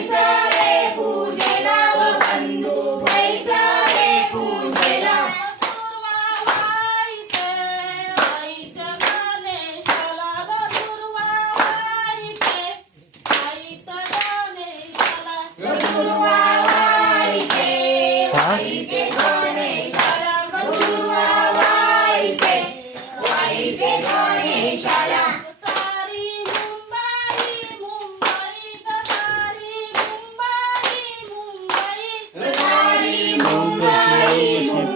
Jesus.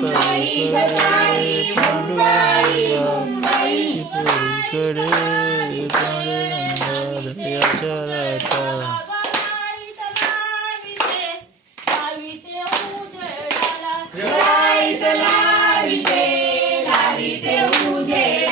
कडे कडे लाविते लाविते उजेडाला